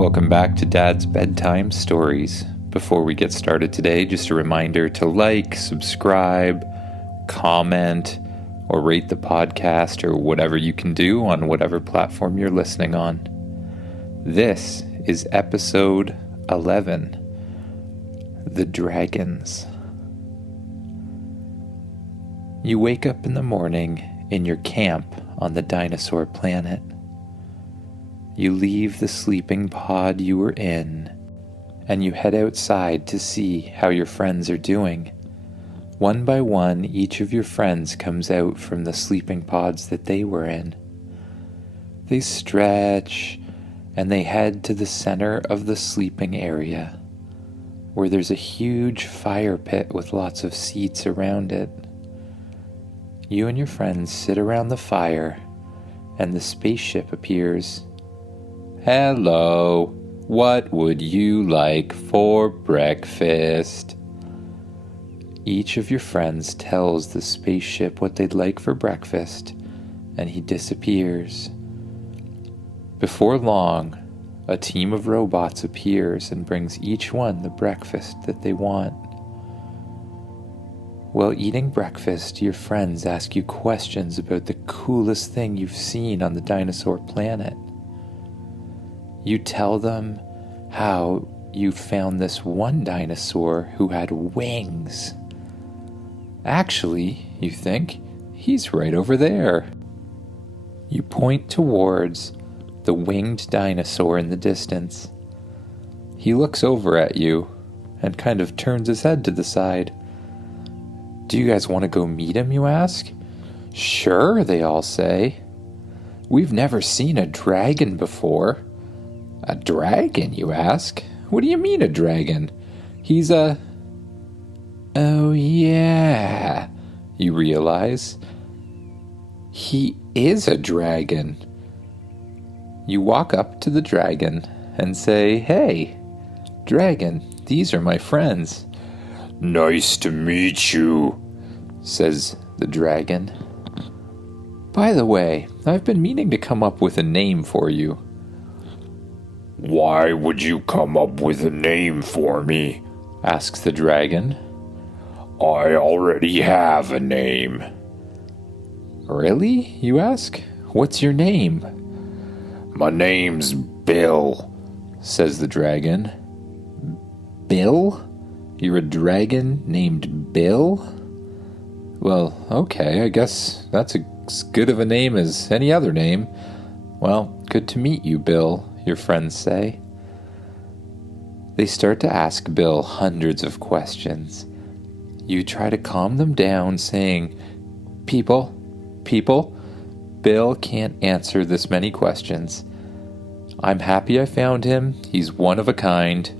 Welcome back to Dad's Bedtime Stories. Before we get started today, just a reminder to like, subscribe, comment, or rate the podcast or whatever you can do on whatever platform you're listening on. This is episode 11, The Dragons. You wake up in the morning in your camp on the dinosaur planet. You leave the sleeping pod you were in, and you head outside to see how your friends are doing. One by one, each of your friends comes out from the sleeping pods that they were in. They stretch, and they head to the center of the sleeping area, where there's a huge fire pit with lots of seats around it. You and your friends sit around the fire, and the spaceship appears. "Hello, what would you like for breakfast?" Each of your friends tells the spaceship what they'd like for breakfast, and he disappears. Before long, a team of robots appears and brings each one the breakfast that they want. While eating breakfast, your friends ask you questions about the coolest thing you've seen on the dinosaur planet. You tell them how you found this one dinosaur who had wings. Actually, you think, he's right over there. You point towards the winged dinosaur in the distance. He looks over at you and kind of turns his head to the side. "Do you guys want to go meet him?" you ask. "Sure," they all say. "We've never seen a dragon before." "A dragon, you ask? What do you mean a dragon? He's a..." "Oh yeah," you realize. He is a dragon. You walk up to the dragon and say, "Hey, dragon, these are my friends." "Nice to meet you," says the dragon. "By the way, I've been meaning to come up with a name for you." "Why would you come up with a name for me?" asks the dragon. "I already have a name." "Really?" you ask. "What's your name?" "My name's Bill," says the dragon. "Bill? You're a dragon named Bill? Well, okay, I guess that's as good of a name as any other name. Well, good to meet you, Bill," your friends say. They start to ask Bill hundreds of questions. You try to calm them down, saying, People, Bill can't answer this many questions. I'm happy I found him. He's one of a kind."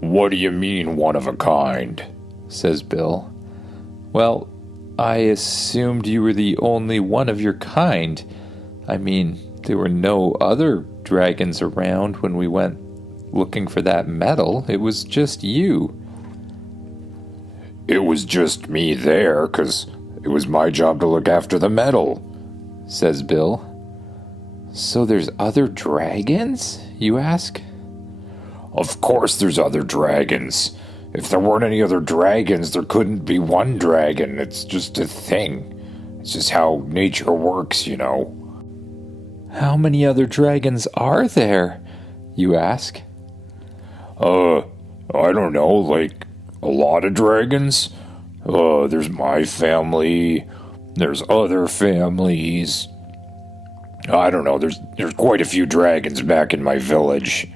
"What do you mean, one of a kind?" says Bill. "Well, I assumed you were the only one of your kind. I mean, there were no other dragons around when we went looking for that medal. It was just you." "It was just me there, 'cause it was my job to look after the medal," says Bill. "So there's other dragons?" you ask. "Of course there's other dragons. If there weren't any other dragons, there couldn't be one dragon. It's just a thing. It's just how nature works, you know." "How many other dragons are there?" you ask. I don't know, like a lot of dragons. There's my family, there's other families. I don't know, there's quite a few dragons back in my village."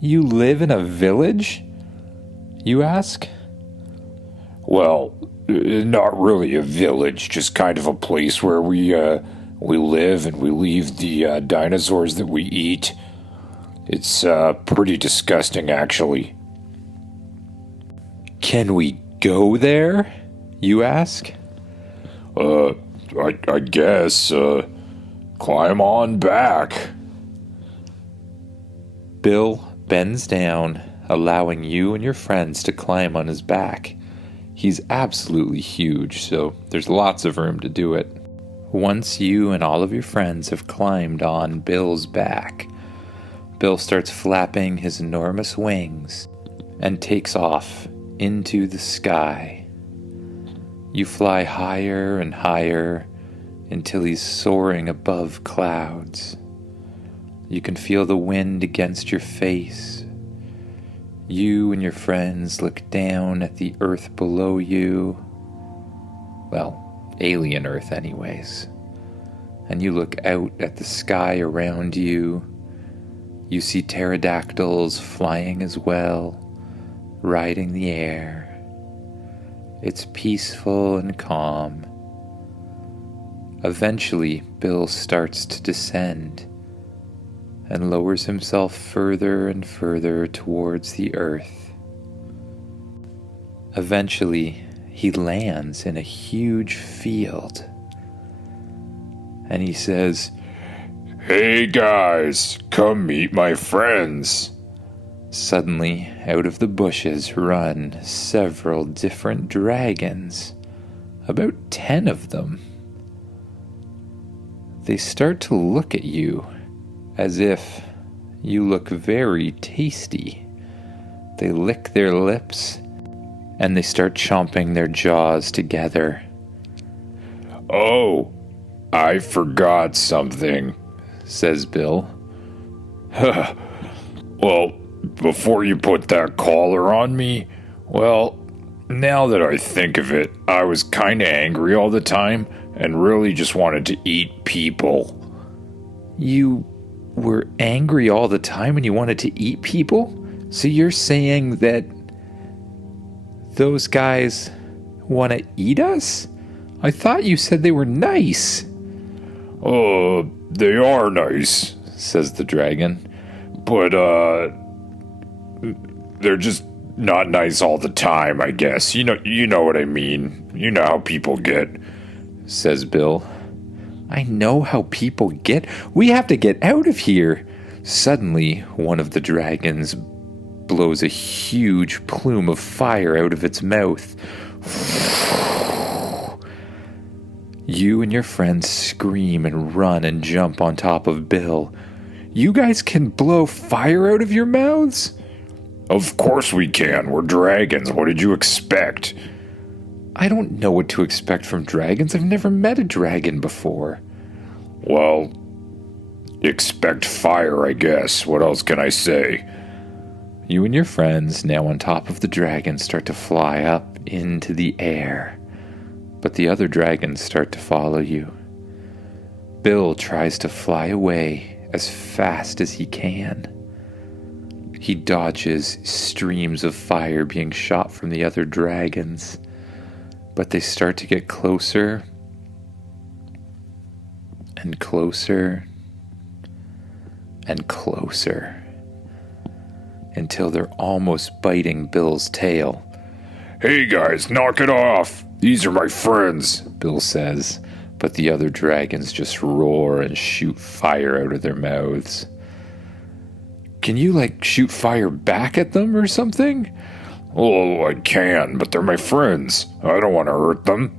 "You live in a village?" you ask. "Well, not really a village, just kind of a place where we live and we leave the dinosaurs that we eat. It's pretty disgusting, actually." "Can we go there?" you ask. I guess, climb on back." Bill bends down, allowing you and your friends to climb on his back. He's absolutely huge, so there's lots of room to do it. Once you and all of your friends have climbed on Bill's back, Bill starts flapping his enormous wings and takes off into the sky. You fly higher and higher until he's soaring above clouds. You can feel the wind against your face. You and your friends look down at the earth below you. Well, alien earth anyways. And you look out at the sky around you. You see pterodactyls flying as well, riding the air. It's peaceful and calm. Eventually, Bill starts to descend and lowers himself further and further towards the earth. Eventually, he lands in a huge field. And he says, "Hey guys, come meet my friends." Suddenly, out of the bushes run several different dragons, about 10 of them. They start to look at you as if you look very tasty. They lick their lips and they start chomping their jaws together. "Oh, I forgot something," says Bill. "Well, before you put that collar on me, well, now that I think of it, I was kinda angry all the time and really just wanted to eat people." You were angry all the time and you wanted to eat people? So you're saying that those guys want to eat us? I thought you said they were nice. They are nice, says the dragon. But, they're just not nice all the time, I guess. You know what I mean. You know how people get, says Bill. I know how people get. We have to get out of here. Suddenly, one of the dragons blows a huge plume of fire out of its mouth. You and your friends scream and run and jump on top of Bill. You guys can blow fire out of your mouths? Of course we can. We're dragons. What did you expect? I don't know what to expect from dragons. I've never met a dragon before. Well, expect fire, I guess. What else can I say? You and your friends, now on top of the dragon, start to fly up into the air. But the other dragons start to follow you. Bill tries to fly away as fast as he can. He dodges streams of fire being shot from the other dragons. But they start to get closer and closer and closer until they're almost biting Bill's tail. Hey guys, knock it off! These are my friends, Bill says, but the other dragons just roar and shoot fire out of their mouths. Can you, shoot fire back at them or something? Oh, I can, but they're my friends. I don't want to hurt them.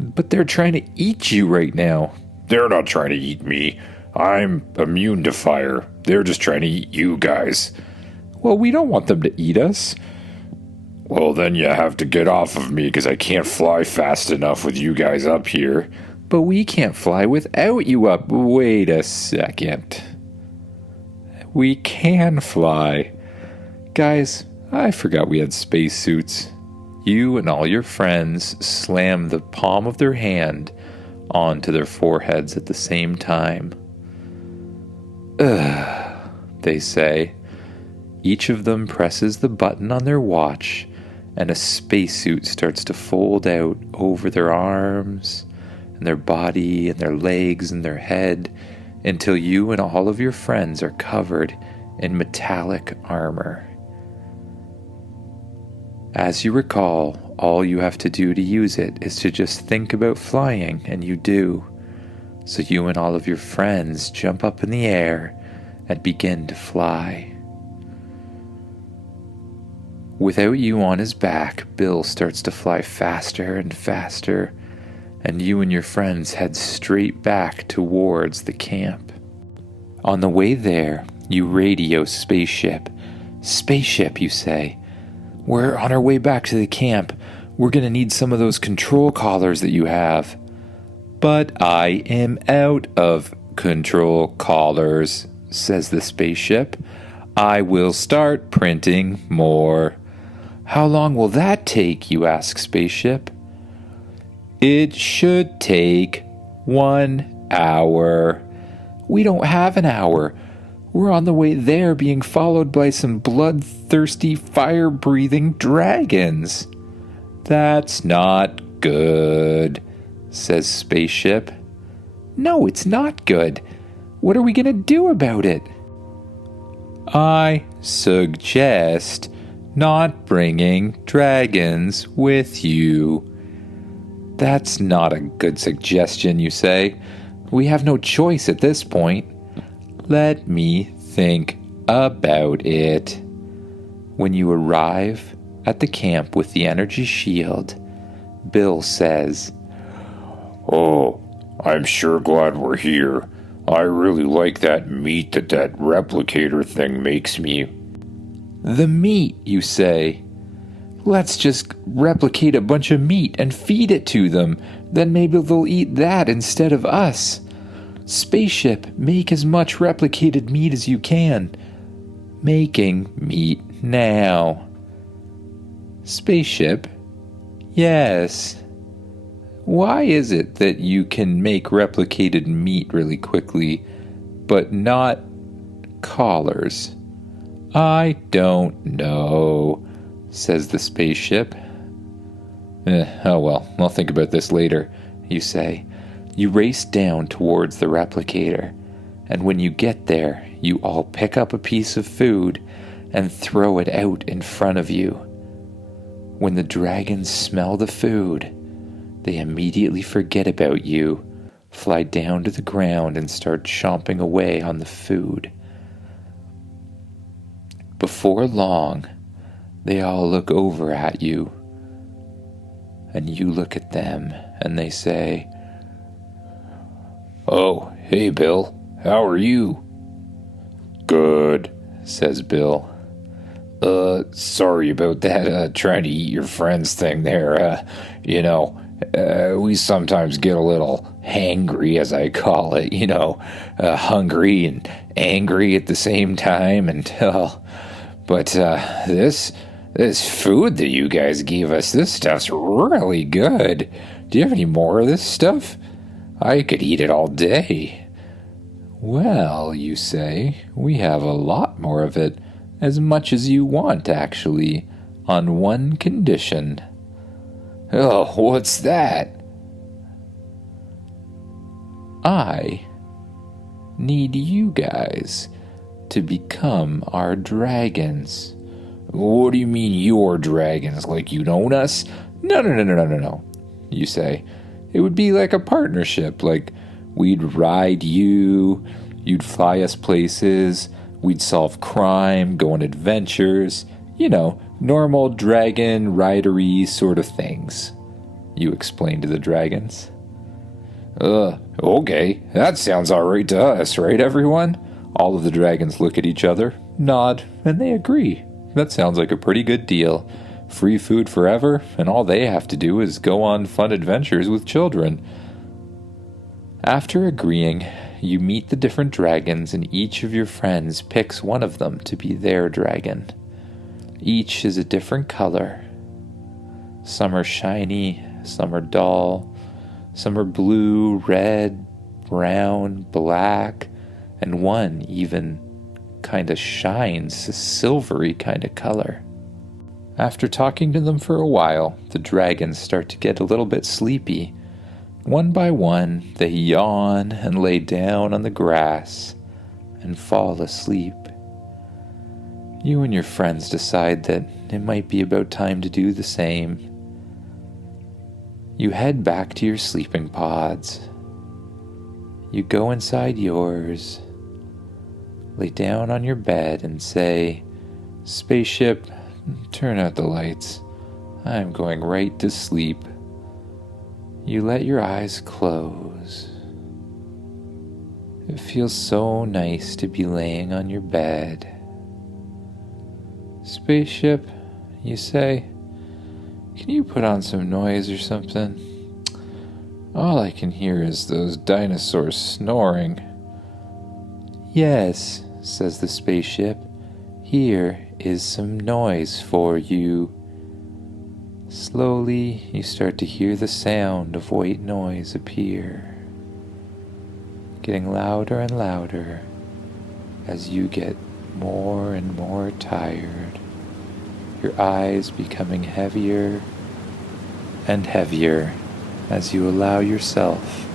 But they're trying to eat you right now. They're not trying to eat me. I'm immune to fire. They're just trying to eat you guys. Well, we don't want them to eat us. Well, then you have to get off of me because I can't fly fast enough with you guys up here. But we can't fly without you up. Wait a second. We can fly. Guys, I forgot we had spacesuits. You and all your friends slam the palm of their hand onto their foreheads at the same time. Ugh, they say. Each of them presses the button on their watch, and a spacesuit starts to fold out over their arms, and their body, and their legs, and their head, until you and all of your friends are covered in metallic armor. As you recall, all you have to do to use it is to just think about flying, and you do. So you and all of your friends jump up in the air and begin to fly. Without you on his back, Bill starts to fly faster and faster, and you and your friends head straight back towards the camp. On the way there, You radio Spaceship. Spaceship, you say. We're on our way back to the camp. We're gonna need some of those control collars that you have. But I am out of control collars, says the spaceship. I will start printing more. How long will that take, you ask Spaceship. It should take 1 hour. We don't have an hour. We're on the way there being followed by some bloodthirsty, fire-breathing dragons. That's not good, says Spaceship. No, it's not good. What are we going to do about it? I suggest not bringing dragons with you. That's not a good suggestion, you say. We have no choice at this point. Let me think about it. When you arrive at the camp with the energy shield, Bill says, Oh, I'm sure glad we're here. I really like that meat that replicator thing makes me. The meat, you say. Let's just replicate a bunch of meat and feed it to them. Then maybe they'll eat that instead of us. Spaceship, make as much replicated meat as you can. Making meat now. Spaceship, yes. Why is it that you can make replicated meat really quickly, but not collars? I don't know, says the spaceship. Oh well, I'll think about this later, you say. You race down towards the replicator, and when you get there, you all pick up a piece of food and throw it out in front of you. When the dragons smell the food, they immediately forget about you, fly down to the ground, and start chomping away on the food. Before long, they all look over at you, and you look at them, and they say, Oh, hey Bill, how are you? Good, says Bill. Sorry about that, trying to eat your friends thing there. We sometimes get a little hangry, as I call it, hungry and angry at the same time, but this food that you guys gave us, this stuff's really good. Do you have any more of this stuff? I could eat it all day. Well, you say, we have a lot more of it, as much as you want, actually, on one condition. Oh, what's that? I need you guys to become our dragons. What do you mean you're dragons? Like you own us? No, you say. It would be like a partnership, like we'd ride you, you'd fly us places, we'd solve crime, go on adventures, normal dragon ridery sort of things, you explain to the dragons. Okay, that sounds alright to us, right everyone? All of the dragons look at each other, nod, and they agree. That sounds like a pretty good deal. Free food forever, and all they have to do is go on fun adventures with children. After agreeing, you meet the different dragons, and each of your friends picks one of them to be their dragon. Each is a different color. Some are shiny, some are dull, some are blue, red, brown, black, and one even kind of shines a silvery kind of color. After talking to them for a while, the dragons start to get a little bit sleepy. One by one, they yawn and lay down on the grass and fall asleep. You and your friends decide that it might be about time to do the same. You head back to your sleeping pods. You go inside yours, lay down on your bed and say, Spaceship, turn out the lights. I'm going right to sleep. You let your eyes close. It feels so nice to be laying on your bed. Spaceship, you say? Can you put on some noise or something? All I can hear is those dinosaurs snoring. Yes, says the spaceship. Here is some noise for you. Slowly, you start to hear the sound of white noise appear, getting louder and louder as you get more and more tired, your eyes becoming heavier and heavier as you allow yourself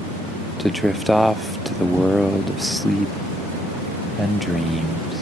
to drift off to the world of sleep and dreams.